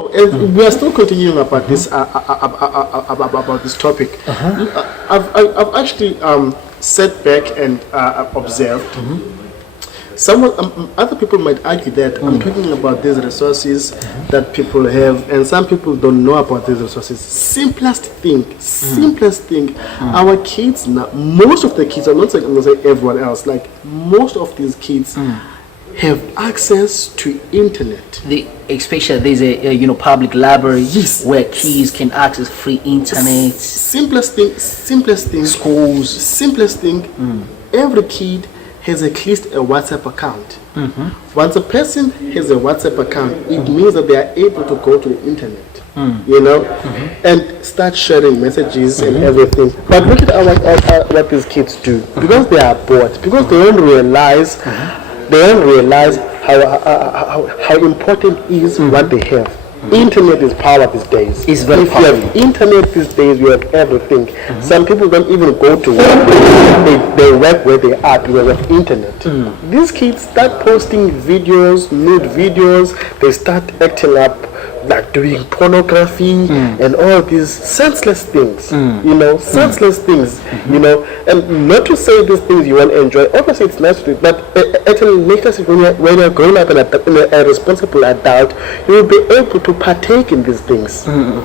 We are still continuing about this about this topic. I've actually sat back and observed. Other people might argue that I'm talking about these resources that people have, and some people don't know about these resources. Simplest thing. Our kids now, most of the kids, I'm not saying everyone else, like most of these kids have access to internet. Especially there's a public library where kids can access free internet. Simplest thing. Schools. Simplest thing. Every kid has at least a WhatsApp account. Once a person has a WhatsApp account, it means that they are able to go to the internet, and start sharing messages and everything. But look at what these kids do, because they are bored, because they don't realize how important is what they have. Internet is power these days. It's very if you have internet these days, you have everything. Some people don't even go to work. They work where they are because of internet. These kids start posting videos, nude videos. They start acting up, like doing pornography and all these senseless things. Senseless things. And not to say these things you won't enjoy. Obviously, it's nice to do, but at a later stage, when you're growing up and a responsible adult, you will be able to partake in these things.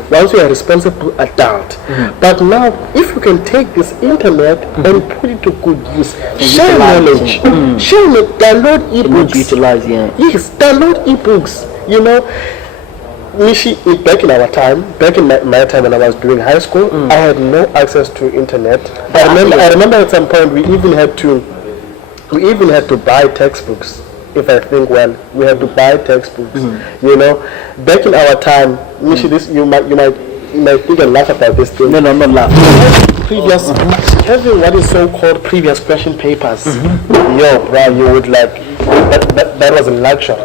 Once you're a responsible adult. But now, if you can take this internet and put it to good use, share knowledge, download ebooks. Yes, download ebooks. Mishi, back in my time when I was doing high school, I had no access to internet. I remember at some point we even had to buy textbooks. If I think well, we had to buy textbooks. Back in our time, Mishi, this you might think and laugh about this thing. No, I'm not laughing. Having what is so called previous question papers. Yo, bro, you would like that was a luxury.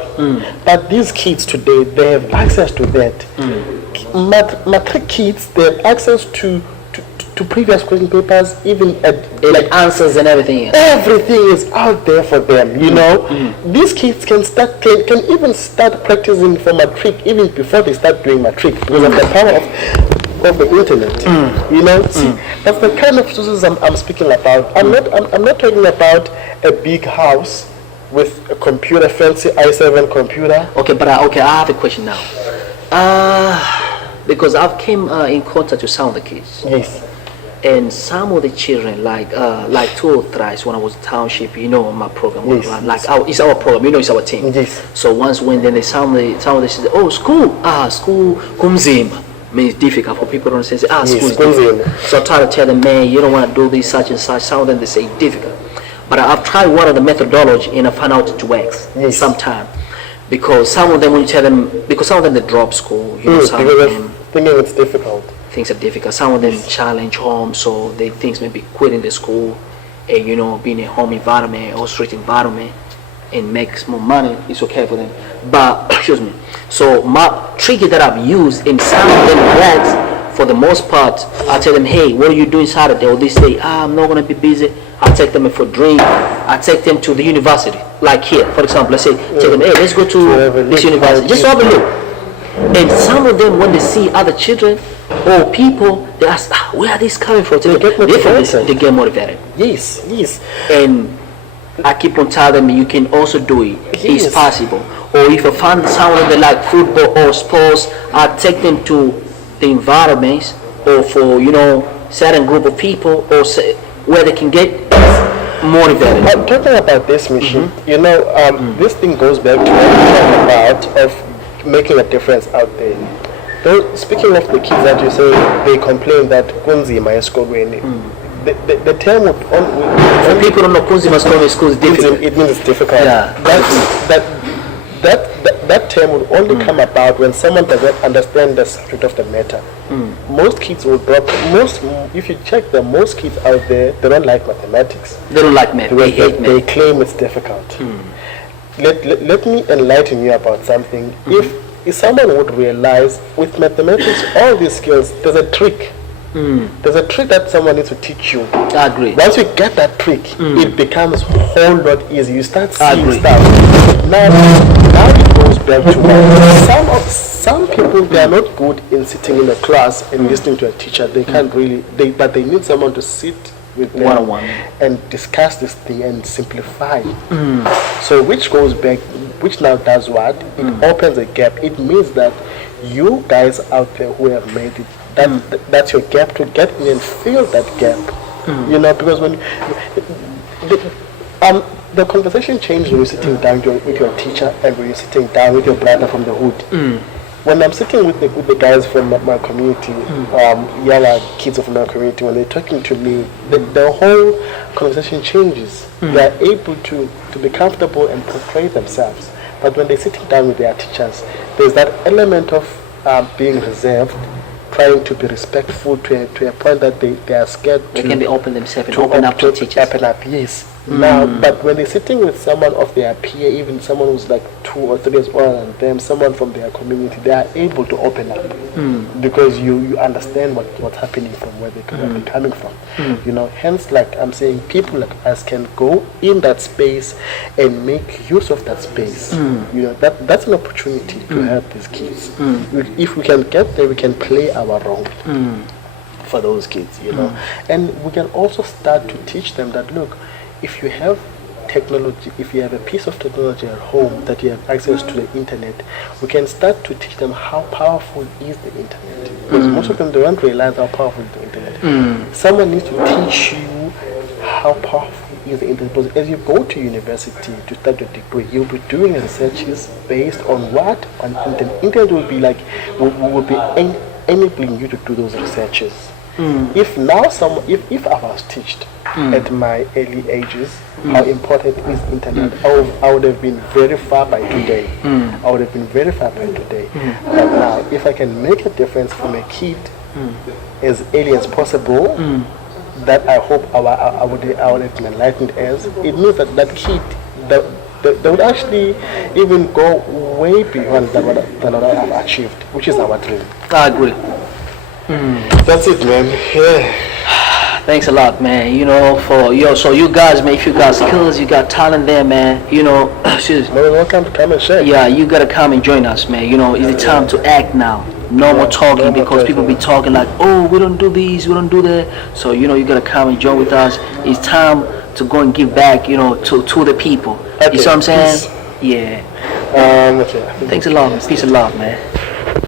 But these kids today, they have access to that. Matric kids, they have access to previous question papers, even like answers and everything. Everything is out there for them. These kids can even start practicing for matric even before they start doing matric because of the power of the internet. See, that's the kind of resources I'm speaking about. I'm not talking about a big house with a computer, fancy i7 computer. Okay, but I have a question now. Because I've came in contact with some of the kids. Yes. And some of the children, like 2 or 3 when I was township, my program, it's our program, it's our team. Yes. So once when then some of the said, school kumzima. Means difficult for people to understand. School is difficult. So I try to tell them, man, you don't want to do this such and such. Some of them they say difficult. But I've tried one of the methodology and I found out it works sometime. Because some of them, when you tell them, because some of them they drop school, some of them thinking it's difficult. Things are difficult. Some of them challenge home, so they think maybe quitting the school and being a home environment or street environment and makes more money. It's okay for them. But excuse me. So my trick that I've used in some of them works for the most part. I tell them, hey, what are you doing Saturday or this day? I'm not gonna be busy. I take them for a drink. I take them to the university, like here, for example. Let's say, take them, hey, let's go to this university, just have a look. And some of them, when they see other children or people, they ask, where are these coming from? They get motivated. Yes. And I keep on telling them, you can also do it. Yes. It's possible. Or if I find someone that like football or sports, I take them to the environments or for certain group of people or where they can get motivated. I'm talking about this mission. This thing goes back to what we're talking about of making a difference out there. Though, speaking of the kids that you say, they complain that kunzima is the term would for people don't know kunzima school is difficult. It means it's difficult. Yeah. That term would only come about when someone doesn't understand the subject of the matter. Most kids will drop. If you check them, most kids out there, they don't like mathematics. They don't like math. They hate math. They claim it's difficult. Let me enlighten you about something. If someone would realize with mathematics, all these skills, there's a trick. There's a trick that someone needs to teach you. I agree. Once you get that trick, it becomes a whole lot easier. You start seeing stuff. Now it goes them to some people, they are not good in sitting in a class and listening to a teacher. They can't really, but they need someone to sit with them One-on-one. and discuss this thing and simplify. So which goes back, which now does what? It opens a gap. It means that you guys out there who have made it, that's your gap to get in and fill that gap. You know, because when the conversation changes when you're sitting down with your teacher and when you're sitting down with your brother from the hood. When I'm sitting with the guys from my community, younger kids from my community, when they're talking to me, the whole conversation changes. They're able to be comfortable and portray themselves. But when they're sitting down with their teachers, there's that element of being reserved, trying to be respectful to a point that they are scared They can be open themselves and to open up to teachers. Open up, yes. Now, but when they're sitting with someone of their peer, even someone who's like 2 or 3 years older than them, someone from their community, they are able to open up because you understand what's happening from where they're coming from. You know, hence, like I'm saying, people like us can go in that space and make use of that space. You know, that's an opportunity to help these kids. If we can get there, we can play our role. For those kids, you know, and we can also start to teach them that, look, if you have technology, if you have a piece of technology at home that you have access to the internet, we can start to teach them how powerful is the internet. Because most of them, they don't realize how powerful is the internet. Someone needs to teach you how powerful is the internet. Because as you go to university to start your degree, you'll be doing researches based on what? On internet. Internet will be like, will be enabling you to do those researches. If now if I was taught at my early ages how important is internet, I would have been very far by today. I would have been very far by today. But now, if I can make a difference from a kid as early as possible, that I hope I would have been enlightened as, it means that kid, they would actually even go way beyond than what I've achieved, which is our dream. I agree. That's it, man. Yeah. Thanks a lot, man. You know, so you guys, man, if you got skills, you got talent there, man. You know, Welcome to come and share. yeah, you gotta come and join us, man. You know, it's the time to act now. No more talking, no more because people be talking like, oh, we don't do this, we don't do that. So, you know, you gotta come and join with us. It's time to go and give back, you know, to the people. Okay, You see what I'm saying? peace. Yeah. Okay. Thanks a lot, man. Peace a lot, man.